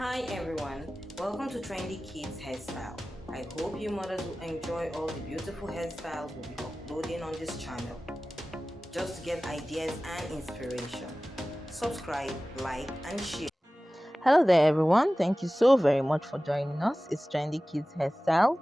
Hi everyone, welcome to Trendy Kids Hairstyle. I hope you mothers will enjoy all the beautiful hairstyles we'll be uploading on this channel. Just to get ideas and inspiration. Subscribe, like and share. Hello there everyone, thank you so very much for joining us. It's Trendy Kids Hairstyle.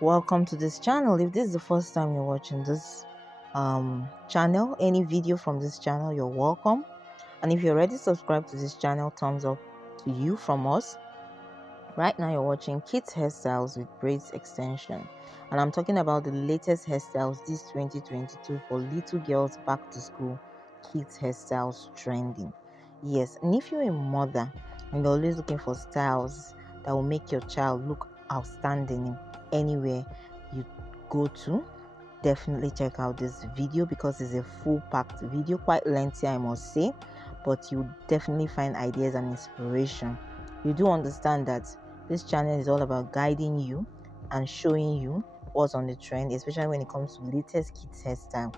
Welcome to this channel. If this is the first time you're watching this channel, any video from this channel, you're welcome. And if you're already subscribed to this channel, thumbs up to you from us. Right now you're watching Kids Hairstyles with Braids Extension, and I'm talking about the latest hairstyles this 2022 for little girls back to school. Kids Hairstyles trending. Yes, and if you're a mother and you're always looking for styles that will make your child look outstanding in anywhere you go to, definitely check out this video because it's a full packed video, quite lengthy I must say, but you definitely find ideas and inspiration. You do understand that this channel is all about guiding you and showing you what's on the trend, especially when it comes to latest kids hairstyle.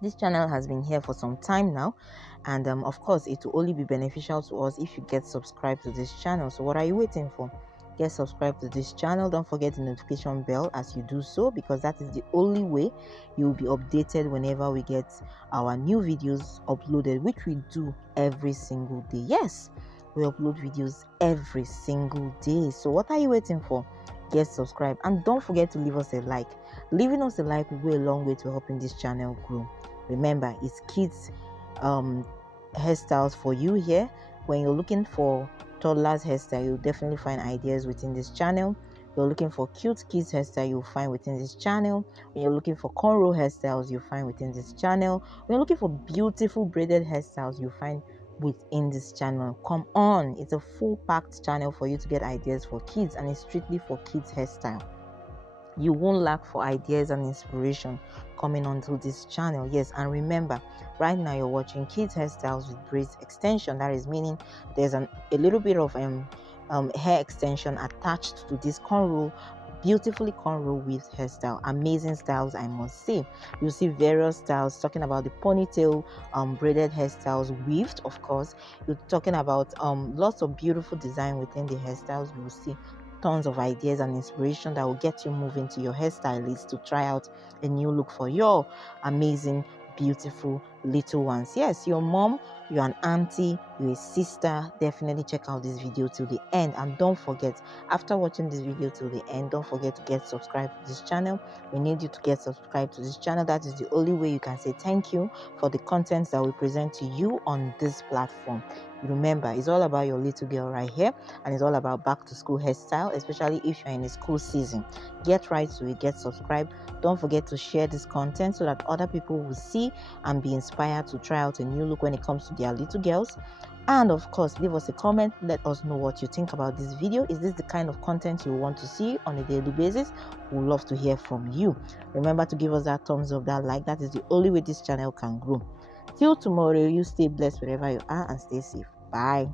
This channel has been here for some time now, and of course it will only be beneficial to us if you get subscribed to this channel. So what are you waiting for? Get subscribed to this channel. Don't forget the notification bell as you do so, because that is the only way you will be updated whenever we get our new videos uploaded, which we do every single day. Yes, we upload videos every single day. So what are you waiting for? Get subscribed, and don't forget to leave us a like. Leaving us a like will go a long way to helping this channel grow. Remember, it's kids hairstyles for you here. When you're looking for toddlers hairstyle, you'll definitely find ideas within this channel. You're looking for cute kids hairstyle, you'll find within this channel. When you're looking for cornrow hairstyles, you'll find within this channel. When you're looking for beautiful braided hairstyles, you'll find within this channel. Come on, it's a full packed channel for you to get ideas for kids, and it's strictly for kids hairstyle. You won't lack for ideas and inspiration coming onto this channel. Yes, and remember, right now you're watching Kids Hairstyles with Braids Extension. That is meaning there's a little bit of hair extension attached to this cornrow, beautifully cornrow with hairstyle. Amazing styles, I must say. You'll see various styles talking about the ponytail braided hairstyles, weaved of course. You're talking about lots of beautiful design within the hairstyles. You'll see tons of ideas and inspiration that will get you moving to your hairstylist to try out a new look for your amazing, beautiful little ones. Yes, your mom, you're an auntie, you're a sister, definitely check out this video till the end. And don't forget, after watching this video till the end, don't forget to get subscribed to this channel. We need you to get subscribed to this channel. That is the only way you can say thank you for the content that we present to you on this platform. Remember, it's all about your little girl right here, and it's all about back to school hairstyle, especially if you're in a school season. Get right to it, get subscribed. Don't forget to share this content so that other people will see and be inspired to try out a new look when it comes to their little girls. And of course, leave us a comment. Let us know what you think about this video. Is this the kind of content you want to see on a daily basis? We'd love to hear from you. Remember to give us that thumbs up, that like. That is the only way this channel can grow. Till tomorrow, you stay blessed wherever you are and stay safe. Bye.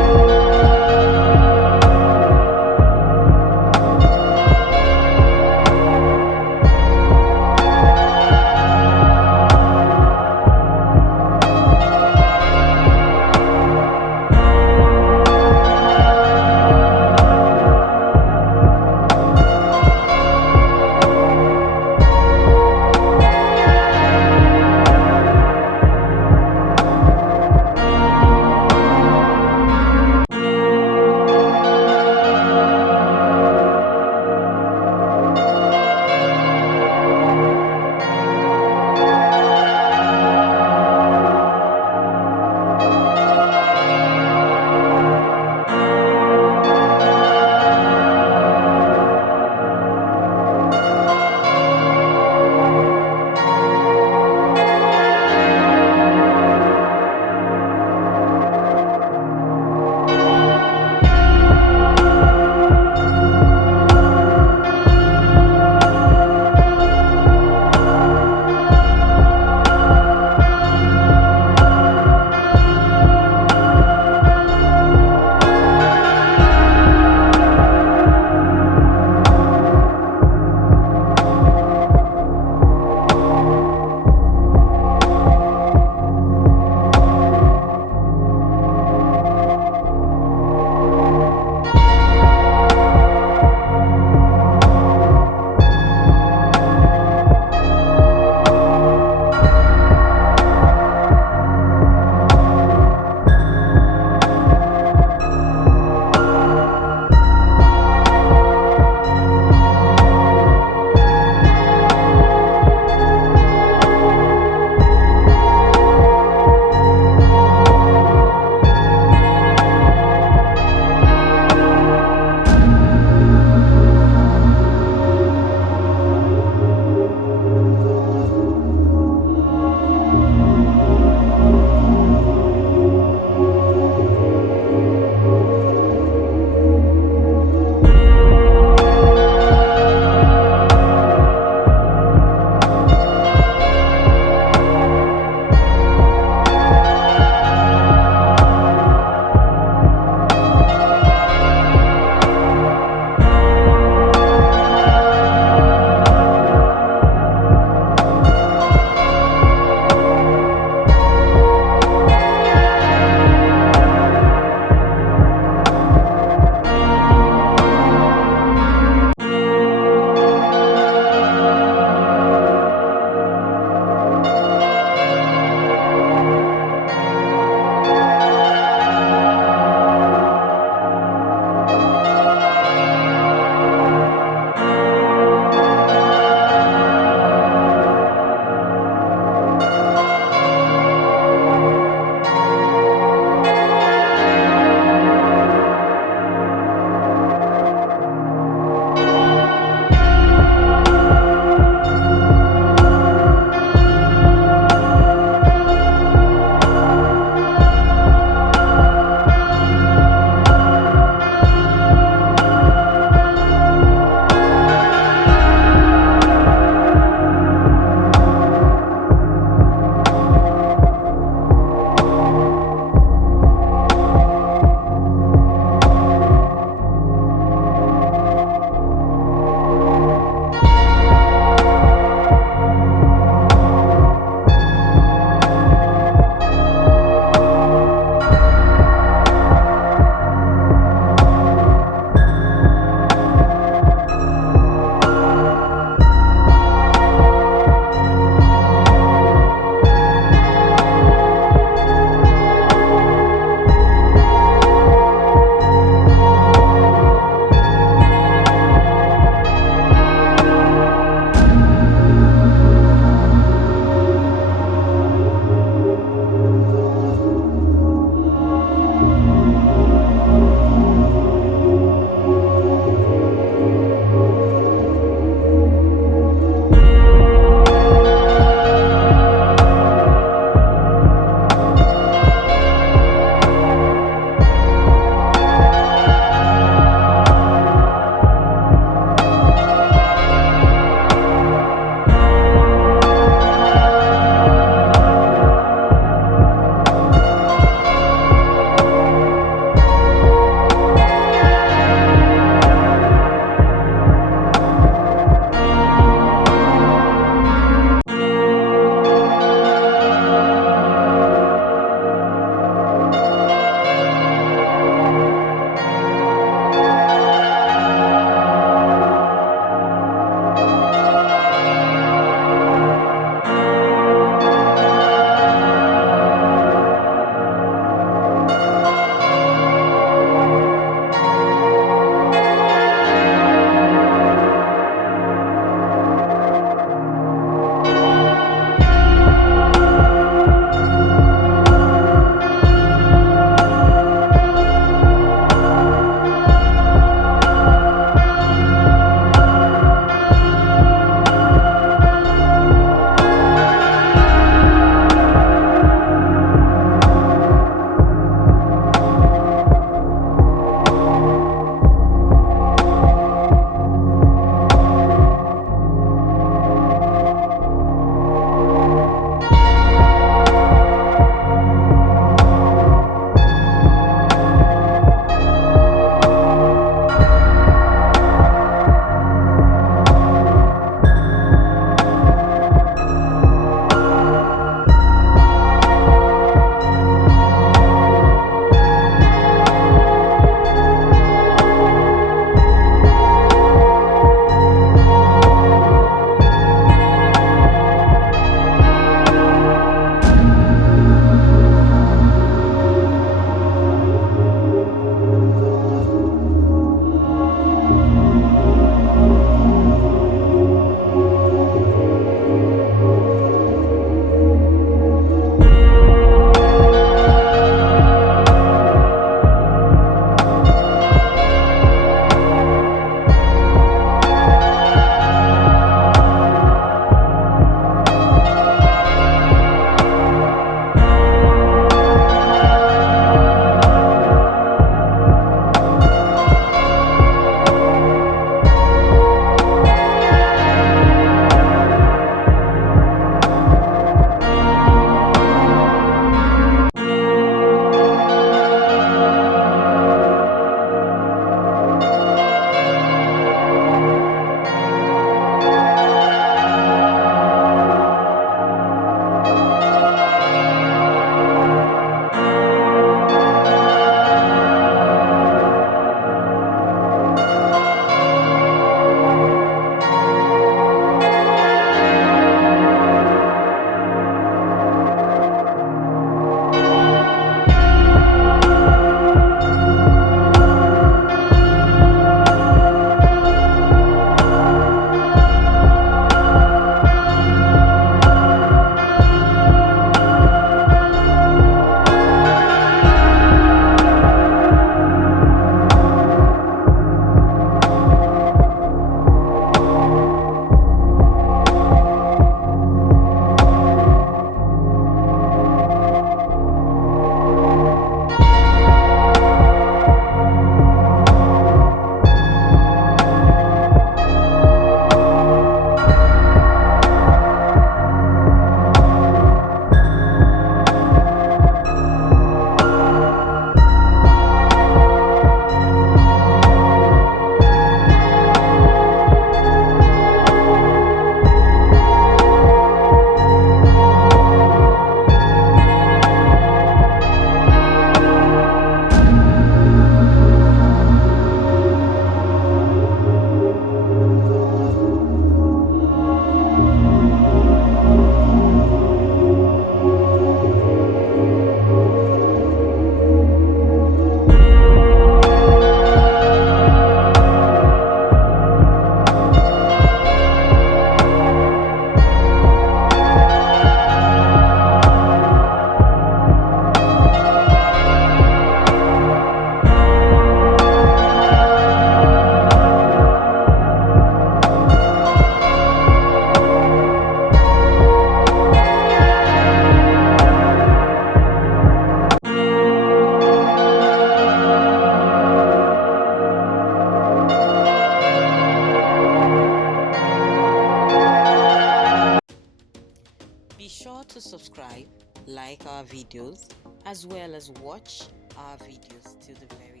subscribe, like our videos, as well as watch our videos till the very